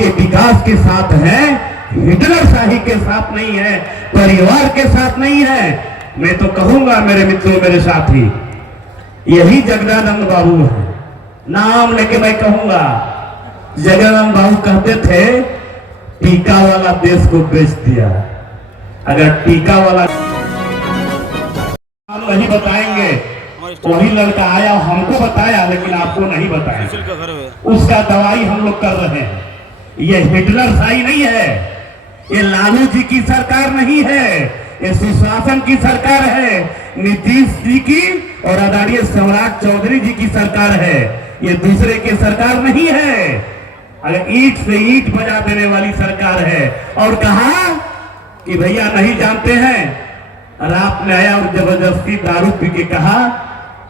आपके विकास के साथ है, हिटलर शाही के साथ नहीं है, परिवार के साथ नहीं है। मैं तो कहूंगा मेरे मित्रों, मेरे साथी, यही जगदानंद बाबू है। नाम लेके मैं कहूंगा, जगदानंद बाबू कहते थे टीका वाला देश को बेच दिया। अगर टीका वाला नहीं बताएंगे, वही लड़का आया हमको बताया लेकिन आपको नहीं बताया, उसका दवाई हम लोग कर रहे हैं। ये हिटलर शाही नहीं है, ये लालू जी की सरकार नहीं है, ये सुशासन की सरकार है, नीतीश जी की और आदरणीय सम्राट चौधरी जी की सरकार है। ये दूसरे की सरकार नहीं है। अगर ईंट से ईंट बजा देने वाली सरकार है। और कहा कि भैया नहीं जानते हैं, और आपने आया और जबरदस्ती दारू पी के कहा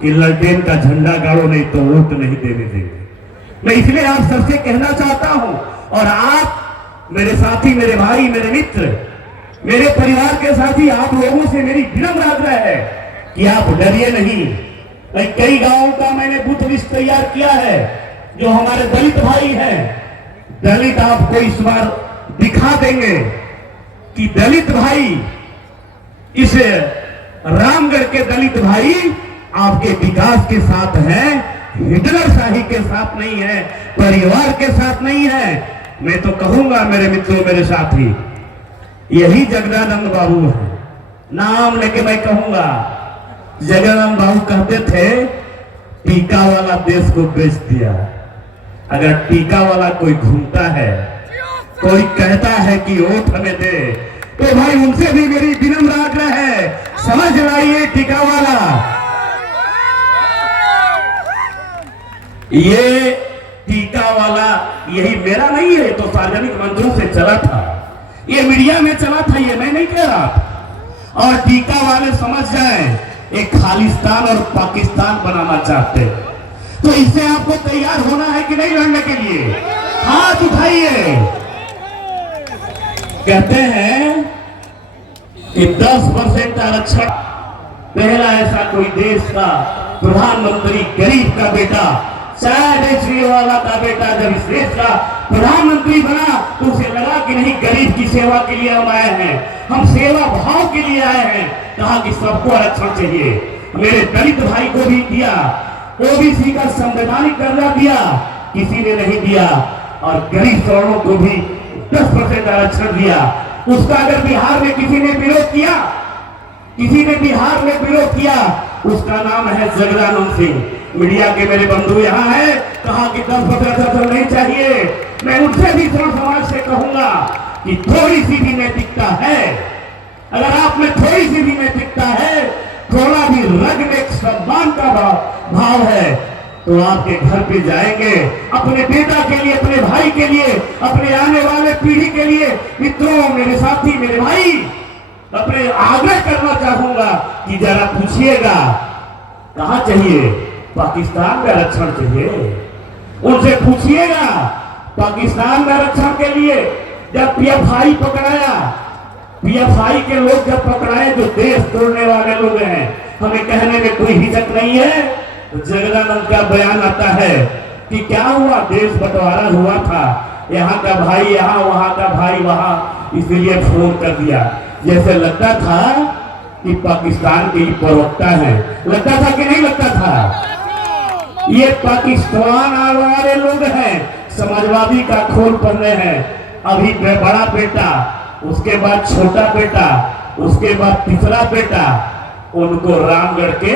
कि ललटेन का झंडा गाड़ो नहीं तो वोट नहीं देने देंगे। मैं इसलिए आप सबसे कहना चाहता हूं, और आप मेरे साथी, मेरे भाई, मेरे मित्र, मेरे परिवार के साथी, आप लोगों से मेरी विनम्र आग्रह है कि आप डरिए नहीं। कई गांवों का मैंने बूथ लिस्ट तैयार किया है, जो हमारे दलित भाई हैं। दलित आपको इस बार दिखा देंगे कि दलित भाई, इस रामगढ़ के दलित भाई आपके विकास के साथ है, हिटलर शाही के साथ नहीं है, परिवार के साथ नहीं है। मैं तो कहूंगा मेरे मित्रों, मेरे साथी, यही जगदानंद बाबू है। नाम लेके मैं कहूंगा, जगदानंद बाबू कहते थे टीका वाला देश को बेच दिया। अगर टीका वाला कोई घूमता है, कोई कहता है कि वोट हमें दे, तो भाई उनसे भी मेरी विनम्र आग्रह है, समझ लाइए टीका वाला। ये टीका वाला यही मेरा नहीं है, तो सार्वजनिक मंचों से चला था, ये मीडिया में चला था, ये मैं नहीं कह रहा था। और टीका वाले समझ जाए एक खालिस्तान और पाकिस्तान बनाना चाहते, तो इससे आपको तैयार होना है कि नहीं लड़ने के लिए? हाथ उठाइए। कहते हैं कि 10% आरक्षण, पहला ऐसा कोई देश का प्रधानमंत्री गरीब का बेटा, चाय वाला का बेटा जब इस देश का प्रधानमंत्री बना तो उसे लगा कि नहीं, गरीब की सेवा के लिए हम आए हैं, हम सेवा भाव के लिए आए हैं। कहा कि सबको आरक्षण चाहिए। मेरे दलित भाई को भी दिया, ओबीसी का संवैधानिक दर्जा दिया, किसी ने नहीं दिया। और गरीब सवर्णों को भी 10% आरक्षण दिया। उसका अगर बिहार में किसी ने विरोध किया, किसी ने बिहार में विरोध किया, उसका नाम है जगदानंद सिंह। मीडिया के मेरे बंधु यहाँ है, कहा कि 10% नहीं चाहिए। मैं उनसे भी सर्व समाज से कहूंगा कि थोड़ी सी भी नैतिकता है, अगर आप में थोड़ी सी भी नैतिकता है, थोड़ा भी रग में सम्मान का भाव है, तो आपके घर पे जाएंगे, अपने बेटा के लिए, अपने भाई के लिए, अपने आने वाले पीढ़ी के लिए। मित्रों, मेरे साथी, मेरे भाई, अपने आग्रह करना चाहूंगा कि जरा पूछिएगा कहां चाहिए? पाकिस्तान में आरक्षण चाहिए। उनसे पूछिएगा पाकिस्तान में आरक्षण के लिए जब पीएफआई पकड़ाया, पीएफआई के लोग जब पकड़ाए, जो देश तोड़ने वाले लोग हैं, हमें कहने में कोई हिचक नहीं है। तो जगदानंद का बयान आता है कि क्या हुआ, देश बंटवारा हुआ था, यहाँ का भाई यहाँ, वहां का भाई वहां, इसलिए फोन कर दिया। जैसे लगता था कि पाकिस्तान के ही प्रवक्ता है। लगता था कि नहीं लगता था? ये पाकिस्तान वाले लोग हैं, समाजवादी का खून पहने हैं। अभी बड़ा बेटा, उसके बाद छोटा बेटा, उसके बाद तीसरा बेटा, उनको रामगढ़ के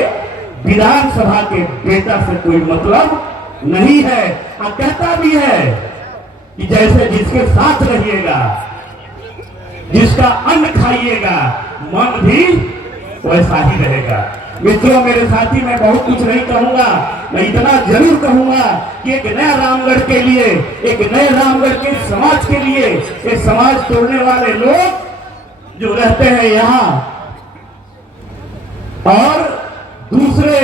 विधानसभा के बेटा से कोई मतलब नहीं है। और कहता भी है कि जैसे जिसके साथ रहिएगा, जिसका अन्न खाइएगा, मन भी वैसा ही रहेगा। मित्रों, मेरे साथी, मैं बहुत कुछ नहीं कहूंगा, मैं इतना जरूर कहूंगा कि एक नया रामगढ़ के लिए, एक नए रामगढ़ के समाज के लिए, ये समाज तोड़ने वाले लोग जो रहते हैं यहाँ और दूसरे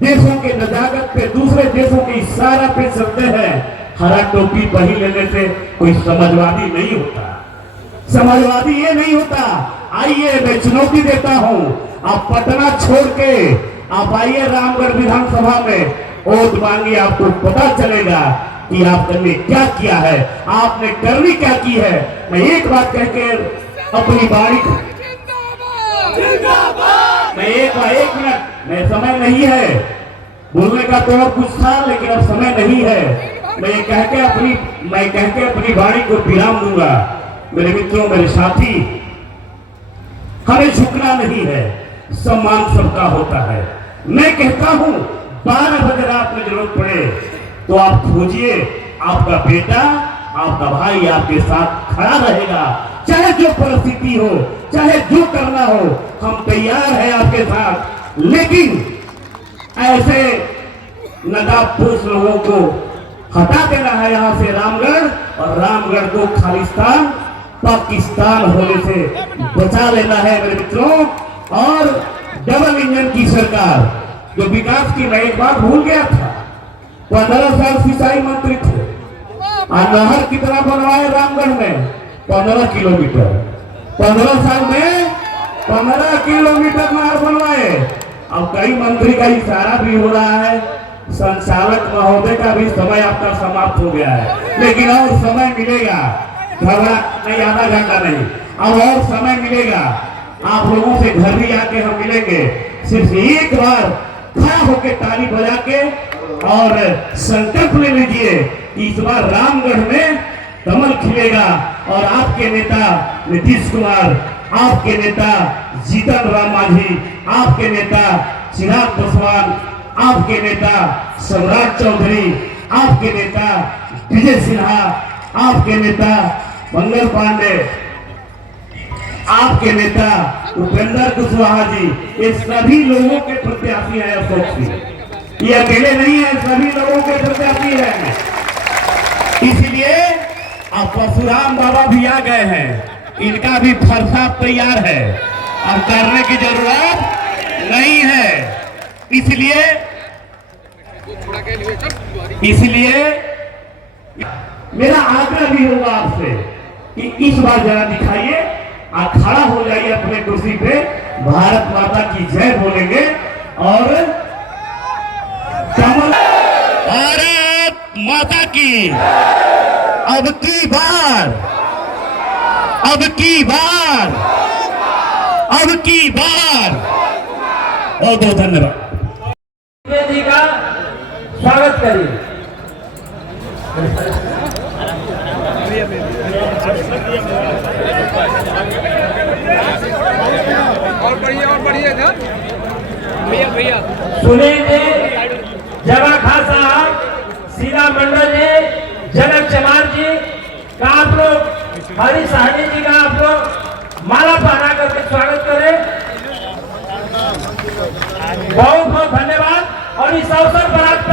देशों के नजाकत पे, दूसरे देशों के इशारा पे चलते हैं, हरा टोपी पहन लेने से कोई समाजवादी नहीं होता। समाजवादी ये नहीं होता। आइए, मैं चुनौती देता हूं, आप पटना छोड़ के आप आइए रामगढ़ विधानसभा में, वोट मांगिए, आपको पता चलेगा कि आपने क्या किया है, आपने करनी क्या की है। मैं एक बात कह के अपनी बारी, मैं एक मिनट, मैं समय नहीं है बोलने का, तो और कुछ था लेकिन अब समय नहीं है। मैं कह के अपनी बारी को विराम दूंगा। मेरे मित्रों, मेरे साथी, हमें झुकना नहीं है, सम्मान सबका होता है। मैं कहता हूं 12 बजे रात में जरूरत पड़े तो आप खोजिए, आपका बेटा, आपका भाई आपके साथ खड़ा रहेगा, चाहे जो परिस्थिति हो, चाहे जो करना हो, हम तैयार हैं आपके साथ। लेकिन ऐसे नकाबपोश लोगों को हटा देना है यहां से रामगढ़, और रामगढ़ को खालिस्तान पाकिस्तान होने से बचा लेना है मेरे मित्रों। और डबल इंजन की सरकार, जो विकास की, मैं एक बात भूल गया था, 15 साल सिंचाई मंत्री थे, और नहर कितना बनवाए रामगढ़ में? 15 किलोमीटर। 15 साल में 15 किलोमीटर नहर बनवाए। अब कई मंत्री का इशारा भी हो रहा है, संचालक महोदय का भी समय आपका समाप्त हो गया है, लेकिन और समय मिलेगा, घबरा नहीं, आधा घंटा नहीं, अब और समय मिलेगा। आप लोगों से घर भी आके हम मिलेंगे। सिर्फ एक बार खड़ा होकर ताली बजा के और संकल्प ले लीजिए कि इस बार रामगढ़ में कमल खिलेगा, और आपके नेता नीतीश कुमार, आपके नेता जीतन राम मांझी, आपके नेता चिराग पासवान, आपके नेता सम्राट चौधरी, आपके नेता विजय सिन्हा, आपके नेता मंगल पांडे, आपके नेता उपेंद्र कुशवाहा जी, ये सभी लोगों के प्रत्याशी हैं। अशोक जी ये अकेले नहीं है, सभी लोगों के प्रत्याशी हैं। इसलिए अब परशुराम बाबा भी आ गए हैं, इनका भी फरसा तैयार है, अब करने की जरूरत नहीं है। इसलिए मेरा आग्रह भी होगा आपसे कि इस बार जरा दिखाइए, आप खड़ा हो जाइए अपने कुर्सी पे, भारत माता की जय बोलेंगे और कमल, भारत माता की, अब की बार, अब की बार, अब की बार। बहुत बहुत धन्यवाद। जी का स्वागत करिए। और बढ़िया इधर भैया सुनील जी, जवा खान साहब, सीधा मंडल जी, जनक चमार जी का आप लोग, हरी साहनी जी का आप लोग माला पहना करके स्वागत करें। बहुत बहुत धन्यवाद। और इस अवसर पर आप